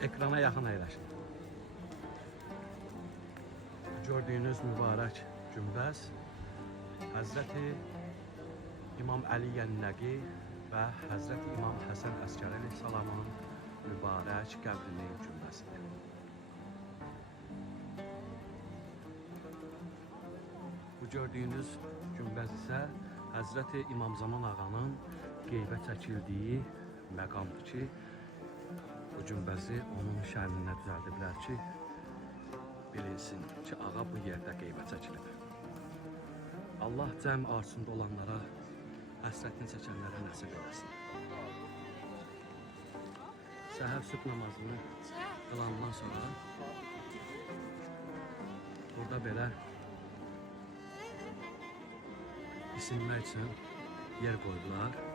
ekrana yaxın əyləşin. Gördüyünüz mübarək günbəz Həzrəti İmam Əli Yənnəqi və Həzrəti İmam Həsən Əskəri əleyhissalamın mübarək qəbrinin günbəzidir. Bu gördüyünüz günbəz isə Həzrəti İmam Zaman ağanın qeybə çəkildiyi məqamdır ki, bu günbəzi onun şərninə düzəldiblər ki, bilinsin ki, ağa bu yerdə qeybə çəkilib. Allah cəm arzusunda olanlara, həsrətini çəkənlərə nəsib eləsin. Səhər sübh namazını qılandan sonra burada belə isinmək üçün yer qoydular.